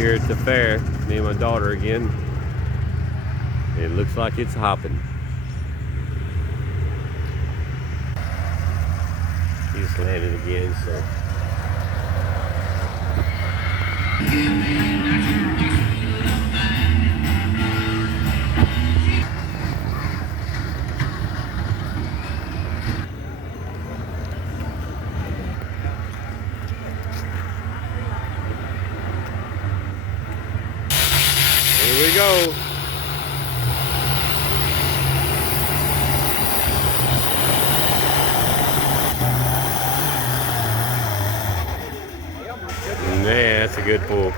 here at the fair, me and my daughter again. It looks like it's hopping. He just landed again, so. Here we go. Man, that's a good pull.